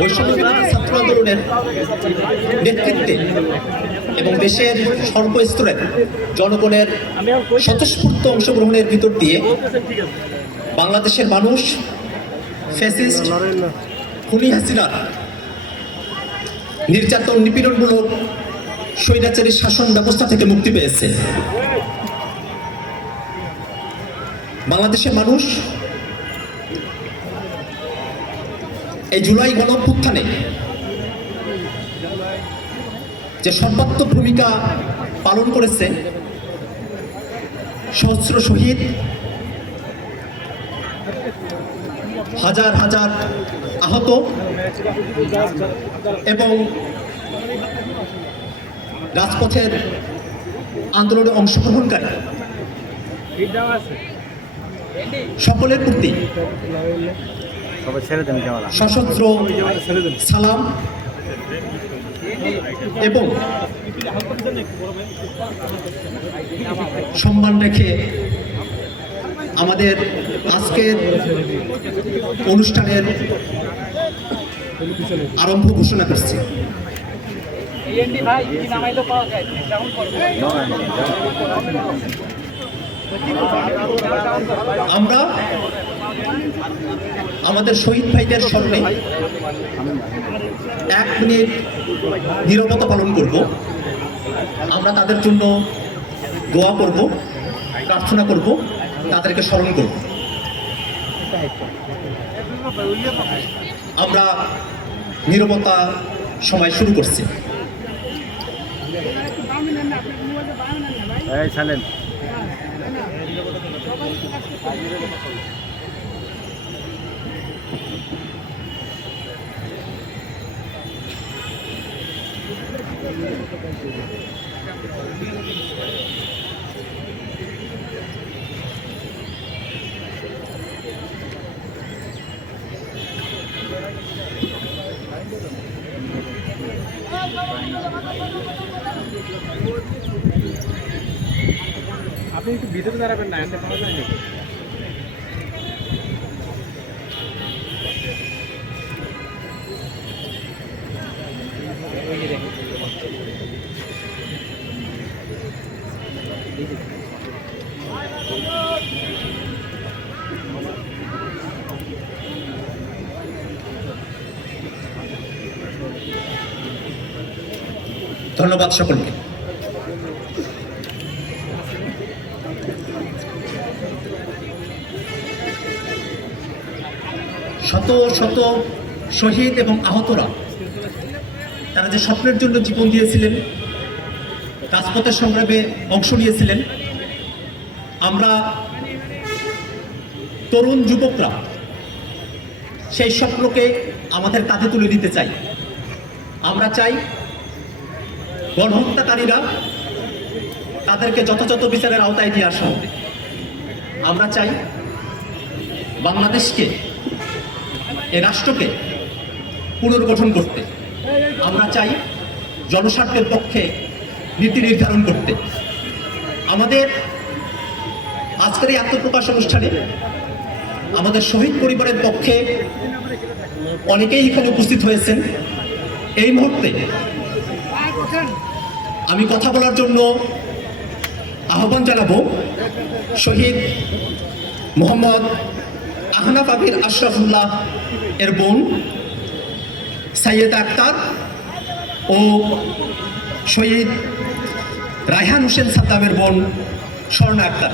বৈষম্যবিরোধী ছাত্র আন্দোলনের নেতৃত্বে এবং দেশের সর্বস্তরে জনগণের স্বতঃস্ফূর্ত অংশগ্রহণের ভিতর দিয়ে বাংলাদেশের মানুষ, ফ্যাসিস্ট, খুনি হাসিনার নির্যাতন নিপীড়নমূলক স্বৈরাচারী শাসন ব্যবস্থা থেকে মুক্তি পেয়েছে। বাংলাদেশের মানুষ এই জুলাই গণঅভ্যুত্থানে যে সর্বাত্মক ভূমিকা পালন করেছে সহস্র শহীদ, হাজার হাজার আহত এবং রাজপথের আন্দোলনে অংশগ্রহণকারী। সকলের প্রতি সশস্ত্র সালাম। এবং সম্মান রেখে আমাদের আজকের অনুষ্ঠানের আরম্ভ ঘোষণা করছি। ভাই কি নামাইলো পাওয়া যায়? আমরা আমাদের শহীদ ভাইদের স্মরণে এক মিনিট নীরবতা পালন করব। আমরা তাদের জন্য দোয়া করব, প্রার্থনা করব, তাদেরকে স্মরণ করব। আমরা নীরবতা সময় শুরু করছি। আপনি একটু ভিতরে দাঁড়াবেন না এতে পাওয়া যায় নাকি? ধন্যবাদ সকলকে। শত শত শহীদ এবং আহতরা তারা যে স্বপ্নের জন্য জীবন দিয়েছিলেন রাজপথের সংগ্রামে অংশ নিয়েছিলেন। আমরা তরুণ যুবকরা সেই স্বপ্নকে আমাদের কাঁধে তুলে দিতে চাই। আমরা চাই গণহত্যাকারীরা তাদেরকে যথাযথ বিচারের আওতায় নিয়ে আসা হবে আমরা চাই বাংলাদেশকে এ রাষ্ট্রকে পুনর্গঠন করতে। আমরা চাই জনস্বার্থের পক্ষে নীতি নির্ধারণ করতে। আমাদের আজকের এই আত্মপ্রকাশ অনুষ্ঠানে আমাদের শহীদ পরিবারের পক্ষে অনেকেই এখানে উপস্থিত হয়েছেন। এই মুহূর্তে আমি কথা বলার জন্য আহ্বান জানাব শহীদ মোহাম্মদ আহনাফ আবির আশরাফুল্লাহ এর বোন সাইয়েদ আক্তার ও শহীদ রায়হান হোসেন সাদ্দামের বোন স্বর্ণ আক্তার।